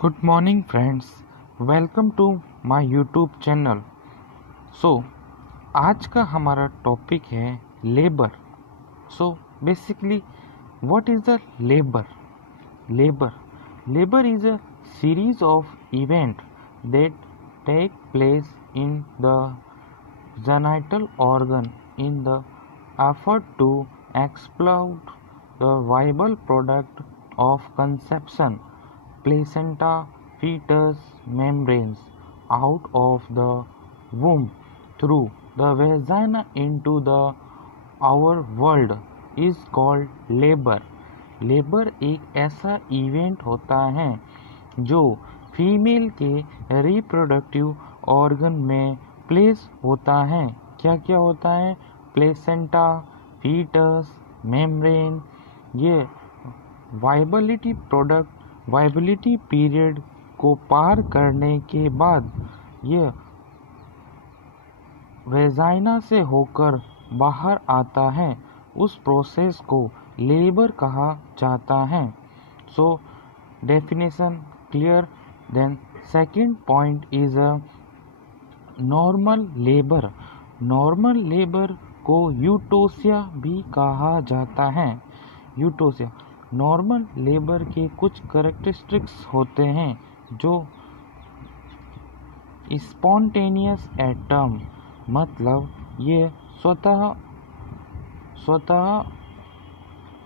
Good morning friends, welcome to my YouTube channel. So आज का हमारा टॉपिक है labour. So basically what is the labour? Labour is a series of event that take place in the genital organ in the effort to exploit the viable product of conception, placenta, fetus, membranes, out of the womb through the vagina into the our world is called labor. Labour एक ऐसा event होता है जो female के reproductive organ में place होता है। क्या क्या होता है? Placenta, foetus, membrane. ये वाइबिलिटी पीरियड को पार करने के बाद ये वेजाइना से होकर बाहर आता है। उस प्रोसेस को लेबर कहा जाता है। So definition clear. Then second point is a normal labour. Normal labour को यूटोसिया भी कहा जाता है। यूटोसिया। नॉर्मल लेबर के कुछ कैरेक्टरिस्टिक्स होते हैं जो स्पॉन्टेनियस एटम, मतलब ये स्वतः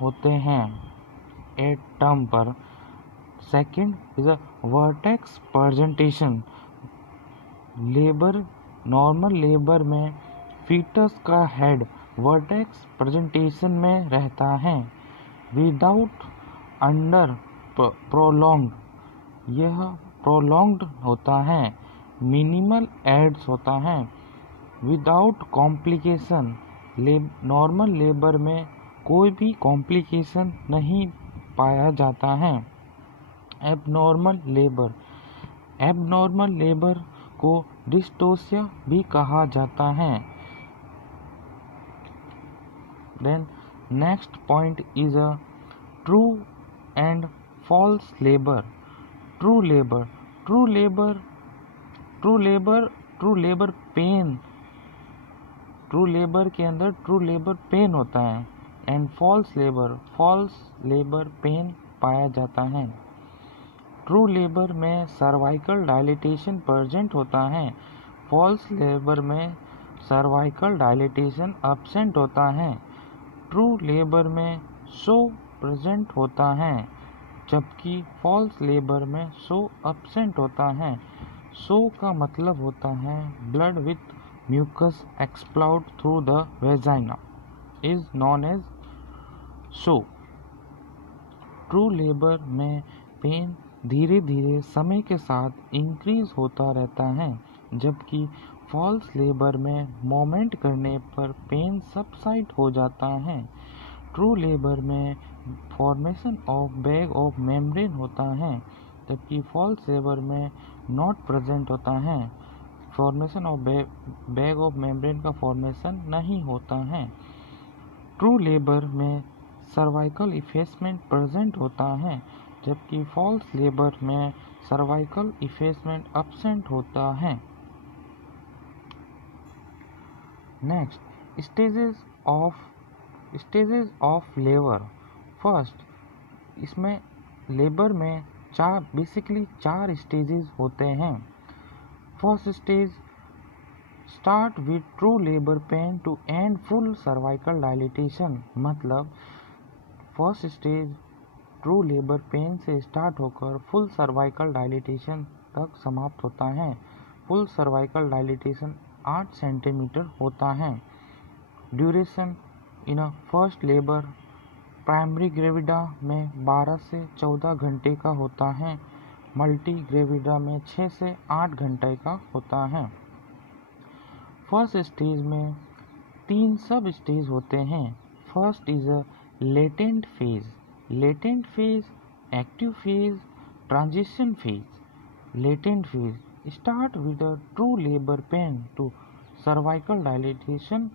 होते हैं एटम पर। Second is a vertex presentation. Normal labour में फीटस का हेड वर्टेक्स प्रेजेंटेशन में रहता है। Without under prolong. यह प्रोलॉन्ग्ड होता है। मिनिमल एड्स होता है। Without complication. नॉर्मल लेबर में कोई भी कॉम्प्लिकेशन नहीं पाया जाता है। एबनॉर्मल लेबर को डिस्टोसिया भी कहा जाता है। Then next point is a true and false labour. True labour pain. True labour के अंदर ट्रू लेबर पेन होता है। एंड फॉल्स लेबर पेन पाया जाता है। ट्रू लेबर में सर्वाइकल डायलिटेशन प्रेजेंट होता है। फॉल्स लेबर में सर्वाइकल डायलिटेशन एब्सेंट होता है। ट्रू लेबर में शो प्रेजेंट होता है, जबकि फॉल्स लेबर में शो एब्सेंट होता है। शो का मतलब होता है blood with mucus expelled through the vagina is known as show. True labour में पेन धीरे धीरे समय के साथ इंक्रीज होता रहता है, जबकि फॉल्स लेबर में मोमेंट करने पर पेन सबसाइड हो जाता है। ट्रू लेबर में formation of bag of membrane होता है, जबकि फॉल्स लेबर में नॉट प्रेजेंट होता है। Formation of bag of membrane का फॉर्मेशन नहीं होता है। ट्रू लेबर में सर्वाइकल इफेसमेंट प्रेजेंट होता है, जबकि फॉल्स लेबर में सर्वाइकल इफेसमेंट एब्सेंट होता है। Next, stages of labour. First, इसमें लेबर में चार स्टेजेस होते हैं। First stage start with true labour pain to and full cervical dilatation. मतलब first stage true labour pain से स्टार्ट होकर फुल सर्वाइकल डायलिटेशन तक समाप्त होता है। फुल सर्वाइकल डायलिटेशन 8 सेंटीमीटर होता है। Duration in a first labour primary gravida में 12 से 14 घंटे का होता है। मल्टी ग्रेविडा में 6 से 8 घंटे का होता है। फर्स्ट स्टेज में 3 सब स्टेज होते हैं। First is a latent phase, active phase, transition phase. Latent phase start with a true labour pain to cervical dilatation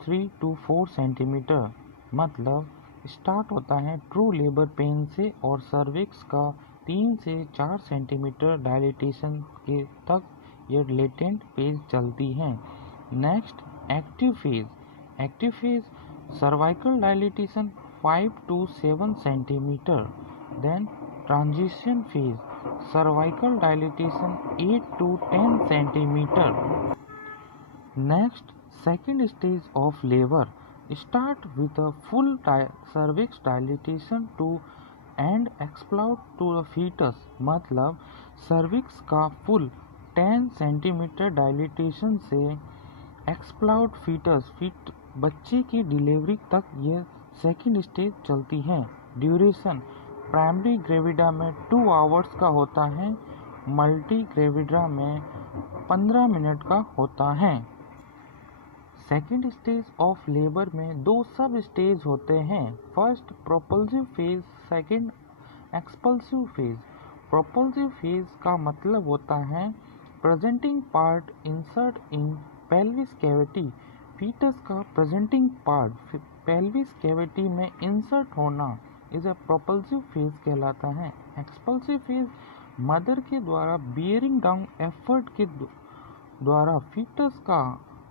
3 to 4 centimetre. मतलब स्टार्ट होता है ट्रू लेबर पेन से और सर्विक्स का 3 से 4 सेंटीमीटर डायलिटेशन के तक यह लेटेंट फेज चलती है। Next, active phase. Active phase cervical dilatation 5 to 7 centimetre. Then transition phase cervical dilatation 8 to 10 centimetre. Next, second stage of labour start with a full cervix dilatation to and explode to the fetus। मतलब cervix का full 10 centimetre dilatation से एक्सप्लाउड foetus बच्चे की delivery तक यह second stage चलती है। Duration primary gravida में 2 आवर्स का होता है, मल्टी ग्रेविडा में 15 मिनट का होता है। सेकेंड स्टेज ऑफ लेबर में 2 सब स्टेज होते हैं। First propulsive phase, second expulsive phase. Propulsive phase का मतलब होता है presenting part insert in pelvis cavity. Foetus का प्रेजेंटिंग पार्ट पेल्विस कैविटी में इंसर्ट होना इसे प्रोपल्सिव फेज कहलाता है। एक्सपल्सिव फेज मदर के द्वारा बियरिंग डाउन एफर्ट के द्वारा फीटस का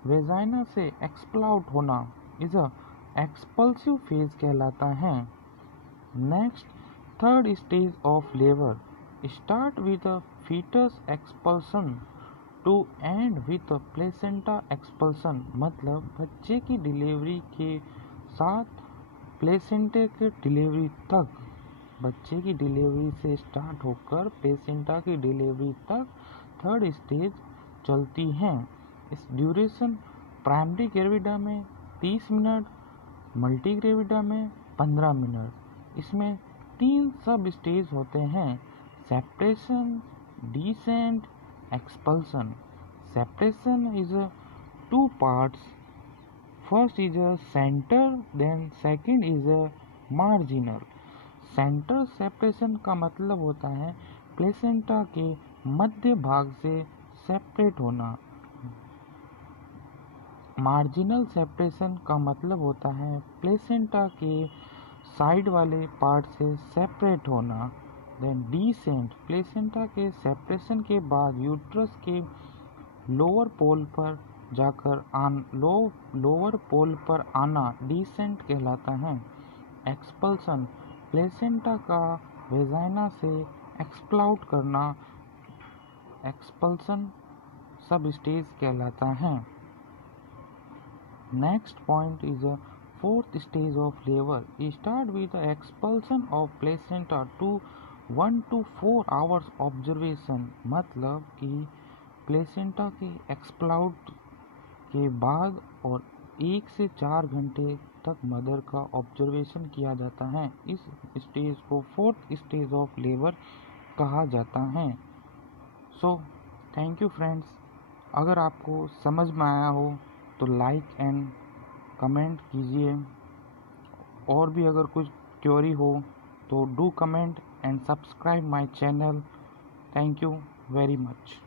वेजाइना से एक्सप्लाउड होना इस एक्सपल्सिव फेज कहलाता है। Next, third stage of labour start with foetus expulsion to end with placenta expulsion. मतलब बच्चे की डिलीवरी के साथ प्लेसेंटा की डिलीवरी तक, बच्चे की डिलीवरी से स्टार्ट होकर प्लेसेंटा की डिलीवरी तक थर्ड स्टेज चलती है। इस ड्यूरेशन प्राइमरी ग्रेविडा में 30 मिनट, मल्टी ग्रेविडा में 15 मिनट। इसमें 3 सब स्टेज होते हैं, separation, descent, expulsion. Separation is 2 parts, first is a centre, then second is a marginal. Centre separation का मतलब होता है प्लेसेंटा के मध्य भाग से सेपरेट होना। मार्जिनल सेपरेशन का मतलब होता है प्लेसेंटा के साइड वाले पार्ट से सेपरेट होना। देन डिसेंट, प्लेसेंटा के सेपरेशन के बाद यूट्रस के लोअर पोल पर जाकर लोअर पोल पर आना डिसेंट कहलाता है। एक्सपल्सन, प्लेसेंटा का वेजाइना से एक्सप्लाउड करना एक्सपल्सन सब स्टेज कहलाता है। Next point is a fourth stage of labor. Start with the expulsion of placenta to 1 to 4 hours observation। मतलब कि प्लेसेंटा के एक्सप्लाउड के बाद और 1 से 4 घंटे तक मदर का ऑब्जर्वेशन किया जाता है। इस स्टेज को फोर्थ स्टेज ऑफ लेबर कहा जाता है। So thank you friends. अगर आपको समझ में आया हो तो लाइक एंड कमेंट कीजिए, और भी अगर कुछ क्वेरी हो तो do comment and subscribe my channel. Thank you very much.